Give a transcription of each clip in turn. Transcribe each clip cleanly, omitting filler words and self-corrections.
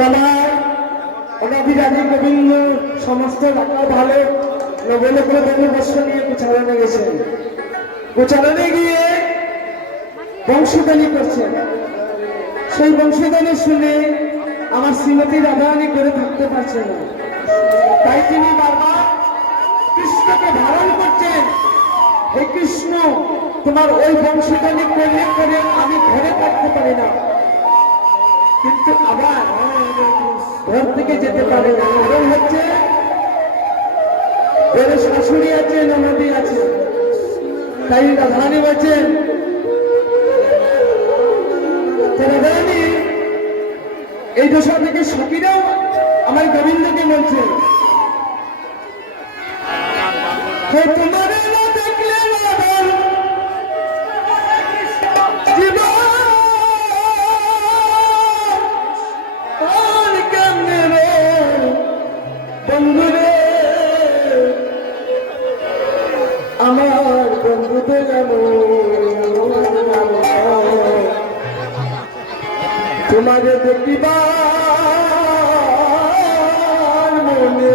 তোমার অনাধিরাজি গোবিন্দ সমস্ত রাখা ভালো নবলগ্ন বস্ত্র নিয়ে কুচালনে গেছেন। কুচালনে গিয়ে বংশীদানি করছেন। সেই বংশীদানি শুনে আমার শ্রীমতী রাধারানী করে থাকতে পারছে না, তাই তিনি বারবার কৃষ্ণকে ধারণ করছেন। হে কৃষ্ণ, তোমার ওই বংশীদানি করলে করে আমি ঘরে থাকতে পারি না, কিন্তু আবার ঘর থেকে যেতে পারে না। কারণ হচ্ছে এর শাশুড়ি আছে, ননদি আছে। তাই রাধারানী বলছেন, রাধারানী এই দশা থেকে সখীরাও আমার গোবিন্দকে বলছে, তোমার না দেখলে বন্ধুরে, আমার বন্ধুদের তোমাদের দেখিবার মনে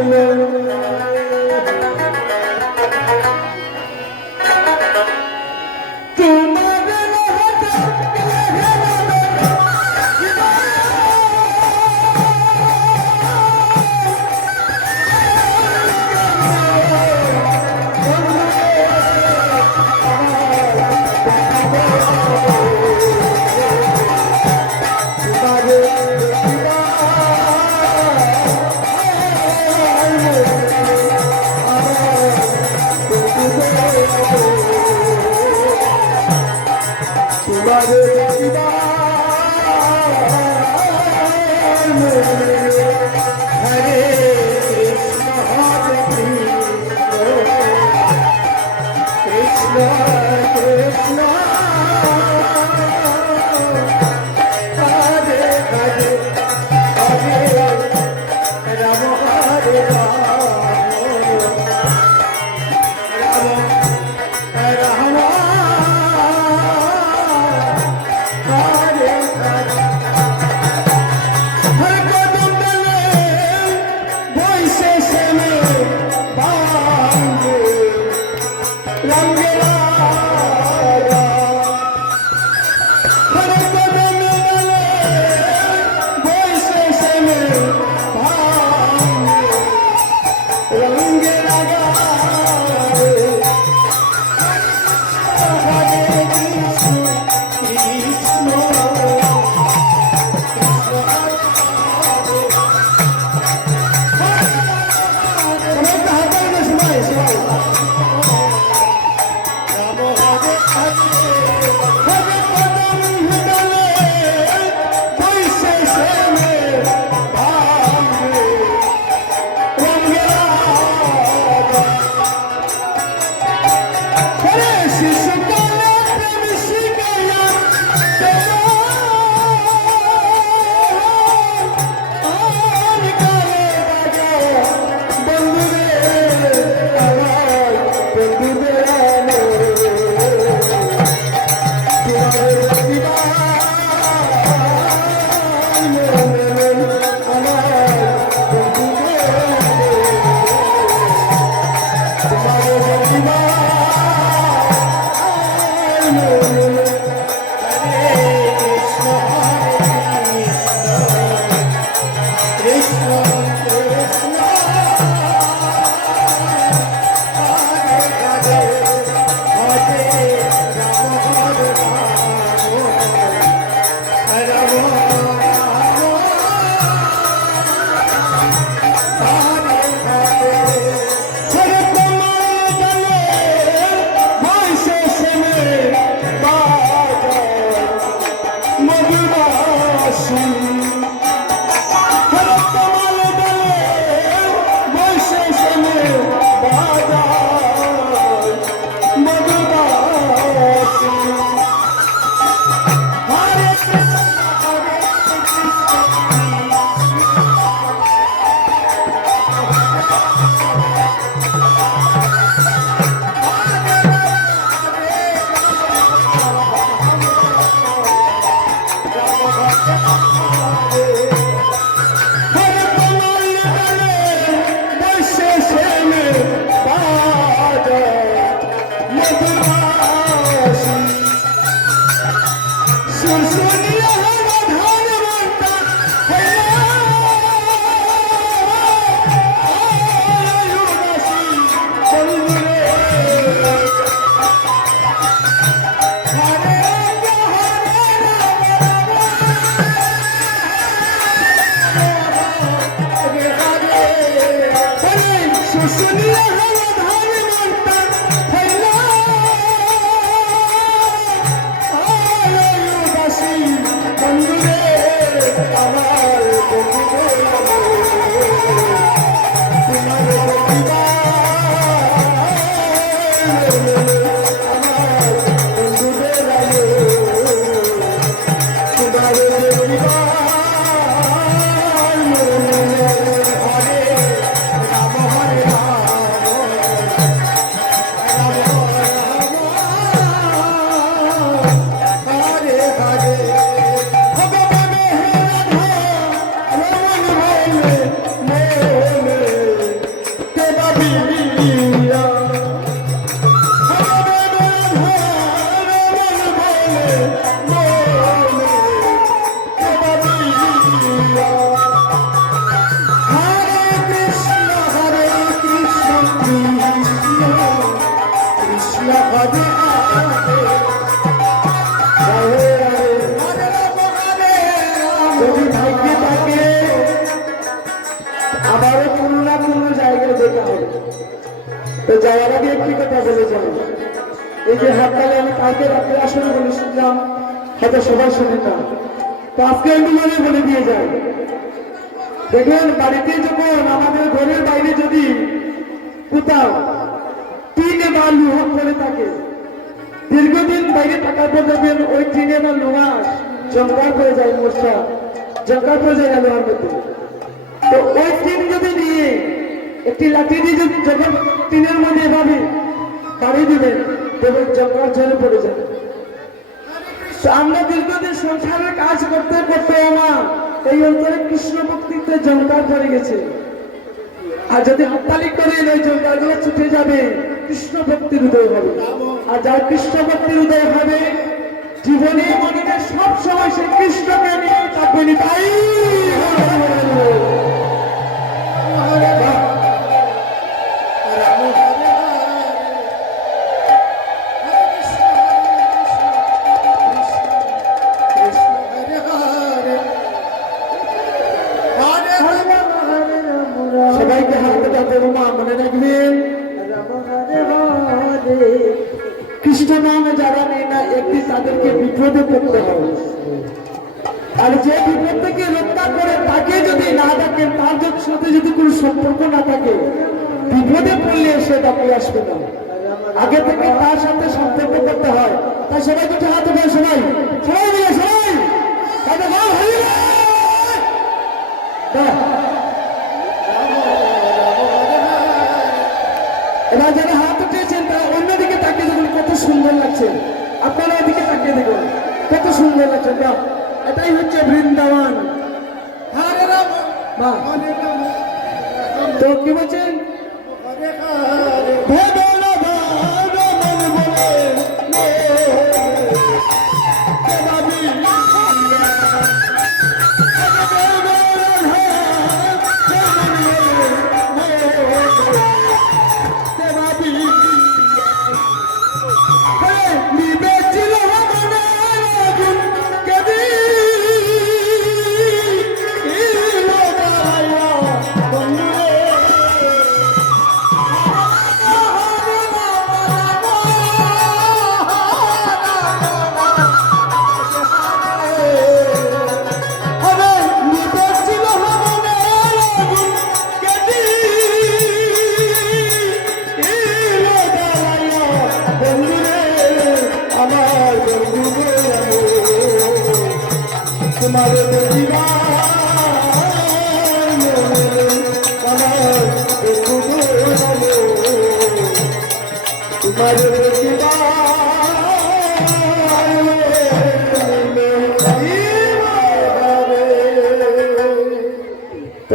যদি ভাগ্যে থাকে আবারও কোনো না কোনো জায়গায় যেতে হবে। তো যাওয়ার আগে একটি কথা বলে যাই, এই যে হাততালি আমি কালকে রাত্রে আসলে বলেছিলাম, হয়তো সবাই শোনেন না, তো আজকে আমি বলে দিয়ে যাই। দেখবেন বাড়িতে যখন আমাদের ঘরের বাইরে যদি কোথাও টিনে বা লোহা করে থাকে, দীর্ঘদিন বাইরে থাকার পর দেখবেন ওই টিনে বা লোহা জঙ্কার করে যায়, মশা জঙ্কার করে যায় লোহার মধ্যে। তো ওই টিন যদি নিয়ে একটি লাঠি দিয়ে যদি যখন টিনের মধ্যে এভাবে বাড়ি দিবেন, দেখবেন জঙ্কার ঝরে পড়ে যাবে। তো আমরা দীর্ঘদিন সংসারের কাজ করতে করতে আমার এই অঞ্চলে কৃষ্ণ ভক্তিতে জঙ্কার পড়ে গেছে। আর যদি হাততালি করেন ওই জঙ্কার গুলো ছুটে যাবে, কৃষ্ণ ভক্তির উদয় হবে। আর যার কৃষ্ণ ভক্তির উদয় হবে, জীবনে মনে সব সময় সে কৃষ্ণকে নিয়ে থাকবে। তাই সবাইকে হাতে হাতে রুমা মনে রাখবেন, কৃষ্ণ নামে যারা নেই না একটি তাদেরকে বিপদে পড়তে হবে। আর যে বিপদ থেকে রক্ষা করে তাকে যদি না ডাকেন, তার সাথে যদি কোনো সম্পর্ক না থাকে, বিপদে পড়লে সে ডাকে আসবে না। আগে থেকে তার সাথে সম্পর্ক করতে হয়। তাই সবাই কিছু হাতে পায়, সবাই সবাই মিলে সবাই এবার যারা হাত উঠিয়েছেন তারা অন্যদিকে তাকিয়ে দেখুন, কত সুন্দর লাগছে। আপনারা ওদিকে তাকিয়ে দেখুন, কত সুন্দর লাগছে। বাহ, এটাই হচ্ছে বৃন্দাবন। তো কি বলছেন,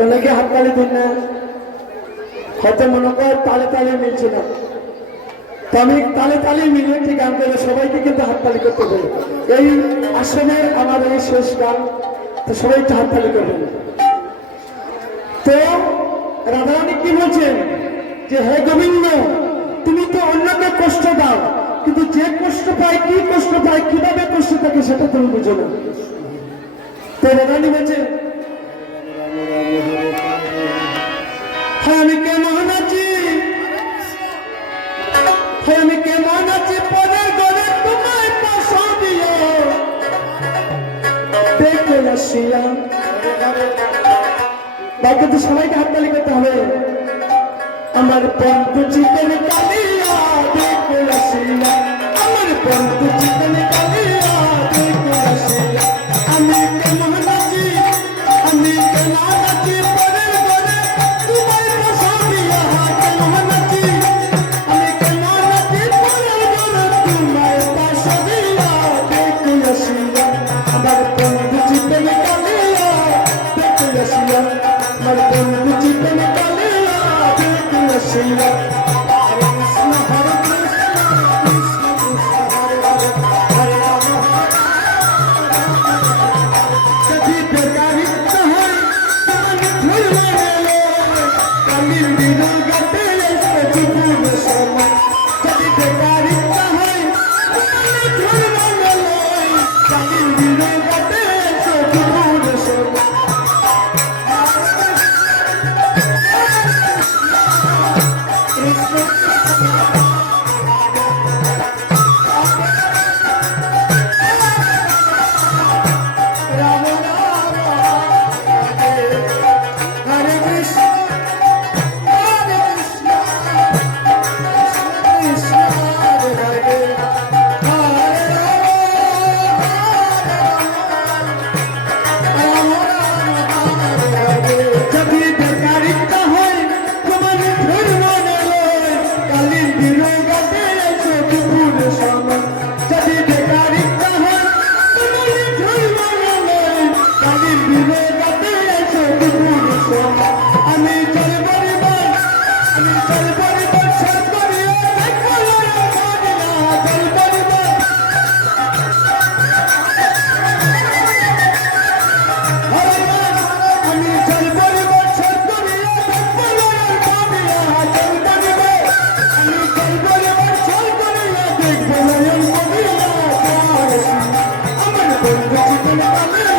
অনেকে হাততালি দিন না, হয়তো মনে কর তালে তালে মিলছে না। তো আমি তালে তালে মিলিয়ে ঠিক গান করে সবাইকে কিন্তু হাততালি করতে পারি। এই আসলে আমার এই শেষ গান, তো সবাই একটু হাততালি করবেন। তো রাধারানী কি বলছেন যে, হে গোবিন্দ, তুমি তো অন্যকে কষ্ট দাও, কিন্তু যে কষ্ট পায়, কি কষ্ট পায়, কিভাবে কষ্ট থাকে সেটা তুমি বুঝো না। তো রাধারানী বলছেন, আমি কেমন আছি, আমি কেমন আছি, পরের ঘরে তোমায় পাশা দিও দেখে আসিলাম। বাকি তো সবাইকে হাততালি করতে হবে। আমার বন্ধু চিকেন কালিয়া দেখে আসিলাম, আমার বন্ধু চিকেন কালিয়া দেখে আসিলাম। আমি কেমন আছি, আমি কেমন আছি, পরের ঘরে তোমায় পাশা দিয়া কেমন আছি, আমি কেমন আছি, পরের ঘরে তোমায় পাশা দিয়া দেখে আসিলাম। আমার বন্ধু চিকেন কালিয়া দেখে আসিলাম, আমার বন্ধু চিকেন কালিয়া দেখে আসিলাম। বনয়ন করিয়া আমার বন্ধু জীবন কালিয়া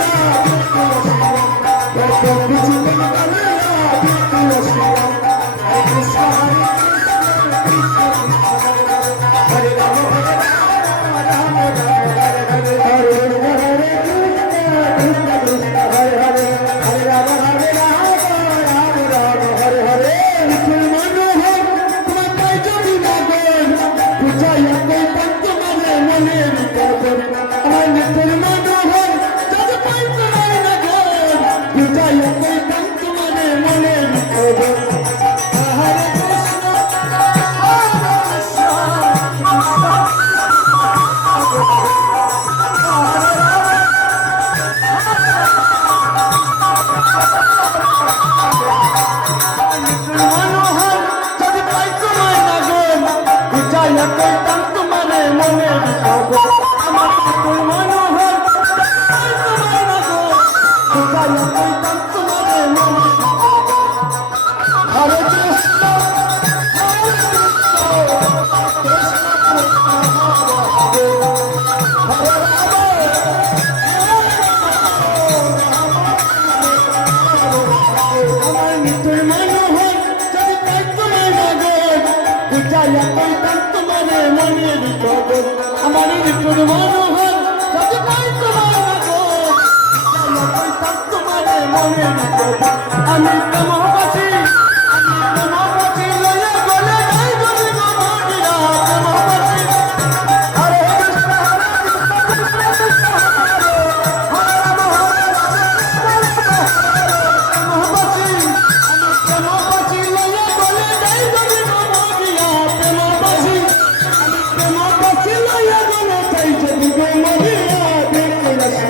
বন্ধু জীবন কালিয়া হরে কৃষ্ণ হরে রাম হরে রাম রাম রাম হরে হরে হরে হরে কৃষ্ণ কৃষ্ণ হরে হরে হরে রাম রাম রাম হরে হরে নিখিল মনোহর তোমার পাই যদি নাগর বুঝাইয়া কই পন্ত মানে মনে বিপদর আমার নিখিল মনোহর যদি পাই তোমার নাগর বুঝাইয়া কই পন্ত মানে মনে বিপদর হরে কৃষ্ণ মনোহর যদি পাই তোমার নাগর বুঝাইয়া কই পন্ত মানে মনে বিপদর আমার নিখিল মনোহর যদি পাই তোমার নাগর বুঝাইয়া কই পন্ত মানে মনে হরে কৃষ্ণ হরে কৃষ্ণ কৃষ্ণ কৃষ্ণ হরে হরে আমার নিতুর মনোহর যদি পাই তোমার নাগর বুঝাইয়া কই পন্ত মানে মনে বিপদর আমার নিতুর মনোহর যদি পাই তোমার নাগর বুঝাইয়া কই পন্ত মানে মনে বিপদর আমি প্রেমবাসী লইয়া গলে যাই গলি মহাবীরা প্রেমবাসী হরে কৃষ্ণ কৃষ্ণ কৃষ্ণ হরে হরে রাম প্রেমবাসী লইয়া গলে যাই গলি মহাবীরা প্রেমবাসী লইয়া গলে যাই যদি মহাবীরা দেখে আসি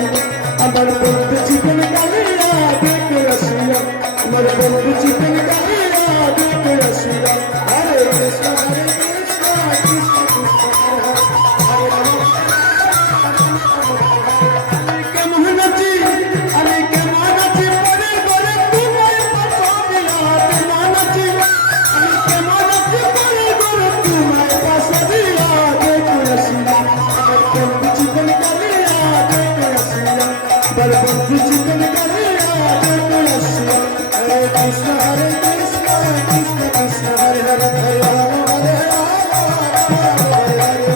আমার বন্ধু জীবন কালিয়া দেখে আসিয়া আমার বন্ধু জীবন কালিয়া দেখে আসিয়া হরে কৃষ্ণ কৃষ্ণ কৃষ্ণ হরে হরে আমি কেমন নাচি পরের ঘরে তোমায় পাশাদিয়া কেমন নাচি আমি কেমন নাচি পরের ঘরে তোমায় পাশাদিয়া দেখে আসিয়া আমার বন্ধু জীবন কালিয়া দেখে আসিয়া আমার বন্ধু জীবন কালিয়া দেখে আসিয়া হরে কৃষ্ণ কৃষ্ণ কৃষ্ণ হরে হরে হরে রাম হরে রাম হরে হরে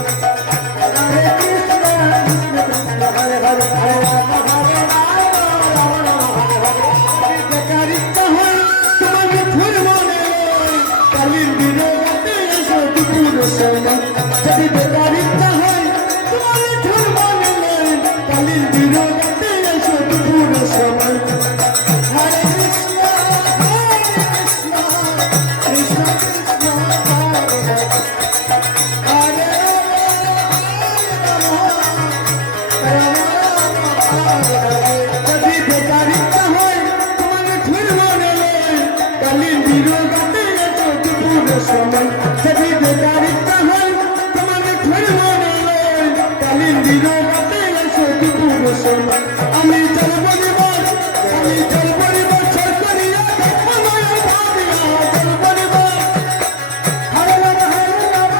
হরে কৃষ্ণ কৃষ্ণ কৃষ্ণ হরে হরে হরে রাম হরে রাম রাম রাম হরে হরে বেকারিত্ব হয় তোমার মিথুর মনে কালীর বিরোধে এসো দুপুর সময় যদি বেকারিত্ব হয় তোমার মিথুর মনে কালীর বিরোধে এসো দুপুর সময় হরে কৃষ্ণ কৃষ্ণ কৃষ্ণ হরে যদি বেকারিত্ব হয় তোমার ঠুর মনে কালীর বিরোধে এসো দুপুর সময় যদি বেকারিত্ব হয় তোমার ঠুর মনে কালীর বিরোধে এসো দুপুর সময় আমি চল পরিবার ছড় করিয়া মনয় ভাবিয়া চল পরিবার হরে রাম হরে রাম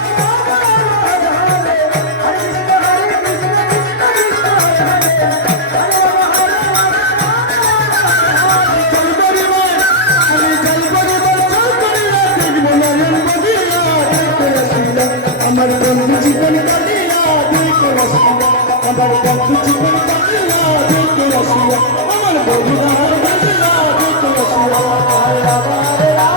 হরে কৃষ্ণ চল পরিবার চল করিয়া দেখব নয়ন বদিয়া দেখে আসিলা আমার বন্ধু জীবন কালিয়া দেখে আসিলা আমার বন্ধু জীবন কালিয়া দেখে আসিলা আমার বন্ধু দেখে আসিলা হরে রাম হরে রাম